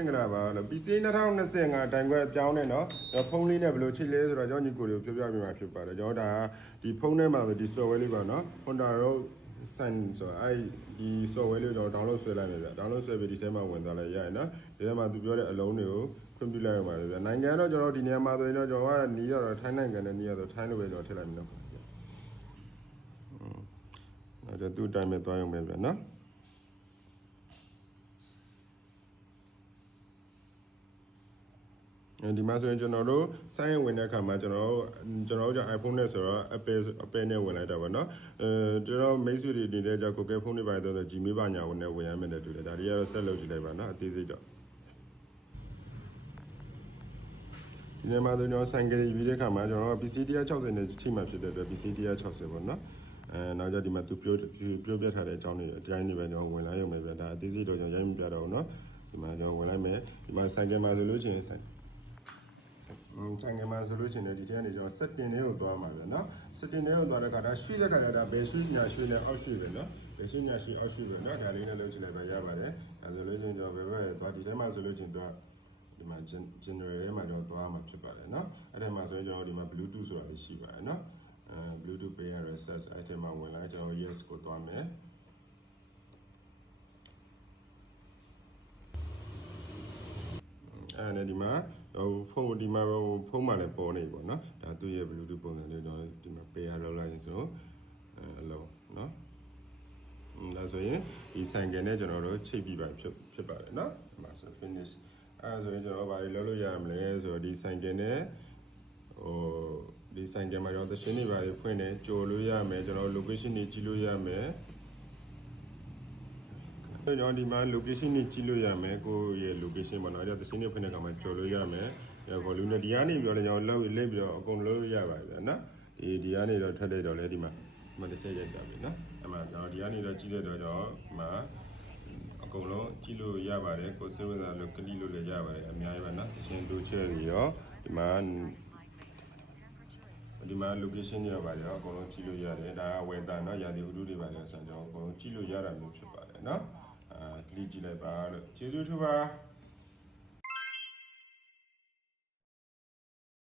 င်္ဂလာပါလို့ PC 2025တိုင်ခွဲပြောင်းနေเนาะဖုန်းလေးနဲ့ဘယ်လိုချိတ်လဲဆိုတော့ကျွန်တော်ညီကိုတွေကိုပြောပြပေးမှာဖြစ်ပါတယ်ကျွန်တော်ဒါဒီဖုန်းထဲမှာဒီ software လေးပါเนาะ Honda Road Sign ဆိုတော့ဒီ software လေးကိုကျွန်တော် download ဆွဲလိုက်မယ်ဗျ download ဆွဲပြီးဒီထဲမှာဝင်သွားလိုက်ရရင်เนาะဒီထဲမှာသူပြောတဲ့အလုံးတွေကိုခွင့်ပြုလိုက်ရပါမယ်ဗျနိုင်ငံတော့ကျွန်တော်ဒီနေရာမှာဆိုရင်တော့ကျွန်တော်ကနီးတော့ထိုင်းနိုင်ငံနဲ့နီးရဆိုထိုင်းလိုပဲကျွန်တော်ထည့်လိုက်မယ်เนาะကျွန်တော်သူ့အတိုင်းပဲသွားရုံပဲဗျเนาะဒီမှာဆိုရင်ကျွန်တော်တို့စိုင်းဝင်တဲ့အခါမှာကျွန်တော်တို့ကြောင့် iPhone နဲ့ဆိုတော့ Apple နဲ့ဝင်လိုက်တာပါเนาะကျွန်တော်မိတ်ဆွေတွေနေတဲ့ကြောင့် Google Phone တွေပါတော့ Gmail ပါညာဝင်နေဝင်ရမယ်နဲ့တူတယ်ဒါတွေကတော့ဆက်လုပ်ကြည့်လိုက်ပါเนาะအသေးစိတ်တော့ဒီနေ့မှာကျွန်တော်ဆိုင်ကလေးပြီးတဲ့အခါမှာကျွန်တော် PC 160နဲ့ချိန်မှဖြစ်တဲ့အတွက် PC 160ပေါ့เนาะနောက်ကြဒီမှာသူပြောပြထားတဲ့အကြောင်းတွေအတိုင်းတွေပဲကျွန်တော်ဝင်လိုက်ရုံပဲဗျဒါအသေးစိတ်တော့ကျွန်တော်ရိုက်မပြတော့ဘူးเนาะဒီမှာကျွန်တော်ဝင်လိုက်မယ်ဒီမှာဆိုင်ကမှာဆိုလို့ရှိရင်ဆိုင်ငယ်မှာဆိုလို့ရှိရင်ဒီထဲကနေကျွန်တော် setting လေးကိုသွားမှာပဲเนาะ setting လေးကိုသွားတဲ့အခါဒါရွှေ့တဲ့ခါကျတော့ဘယ်ရွှေ့ညာရွှေ့နဲ့အောက်ရွှေ့ပဲเนาะဘယ်ရွှေ့ညာရွှေ့အောက်ရွှေ့ပဲเนาะဒါလေးနဲ့လုပ်ချင်လည်းပဲရပါတယ်ဒါဆိုလို့ရှိရင်ကျွန်တော်ဘယ်ဘက်သွားဒီထဲမှာဆိုလို့ရှိရင်တော့ဒီမှာ general ထဲမှာတော့သွားမှာဖြစ်ပါတယ်เนาะအဲ့ဒီမှာဆိုရင်ကျွန်တော်ဒီမှာ bluetooth ဆိုတာလေးရှိပါတယ်เนาะbluetooth pay and access အဲ့ဒီမှာဝင်လာကျွန်တော် yes ကိုသွားမယ်အဲ့ဒါဒီမှာဖုန်းဒီမှာဖုန်းမှလည်းပေါ်နေပေါ့နော်ဒါသူ့ရဲ့ Bluetooth ပုံစံလေးတော့ဒီမှာ pair လောက်လိုက်ရင်ဆိုအလုံးနော်ဒါဆိုရင်ဒီဆိုင်ကယ်နဲ့ကျွန်တော်တို့ချိတ်ပြီးပါဖြစ်ပါတယ်နော်ဒီမှာဆို finish အဲ့ဆိုရင်ကျွန်တော်ဘာတွေလုပ်လို့ရမလဲဆိုတော့ဒီဆိုင်ကယ်နဲ့ဒီဆိုင်ကယ်မှာကျွန်တော်သရှင်းတွေပါဖွင့်နေကြော်လို့ရမယ်ကျွန်တော် location တွေကြည့်လို့ရမယ်ကျွန်တော်ဒီမှာ location ကြီးကြည့်လို့ရမယ်ကိုရဲ့ location ပေါ့နော်အဲ့ဒါသင်းနေဖွင့်တဲ့အခါမှာကြော်လို့ရမယ် volume နဲ့ဒီကနေပြီးတော့လည်းကျွန်တော်လောက်လိမ့်ပြီးတော့အကုန်လုံးလို့ရပါတယ်ဗျာနော်ဒီကနေတော့ထပ်လိုက်တော့လေဒီမှာတစ်ချက်ရိုက်တာပြီနော်အဲ့မှာကျွန်တော်ဒီကနေတော့ကြည့်လိုက်တော့ကျွန်တော်ဒီမှာအကုန်လုံးကြည့်လို့ရပါတယ်ကိုစိတ်ဝင်စားလို့ကလီလို့လည်းရပါတယ်အများကြီးပဲနော်သင်းတို့ချက်ပြီးတော့ဒီမှာ location တွေပါရောအကုန်လုံးကြည့်လို့ရတယ်ဒါက weather เนาะရာသီဥတုတွေပါလဲဆိုတော့ကျွန်တော်အကုန်လုံးကြည့်လို့ရတာမျိုးဖြစ်ပါတယ်เนาะကလီကြည့်လိုက်ပါလို့ကျေးဇူးထူပါ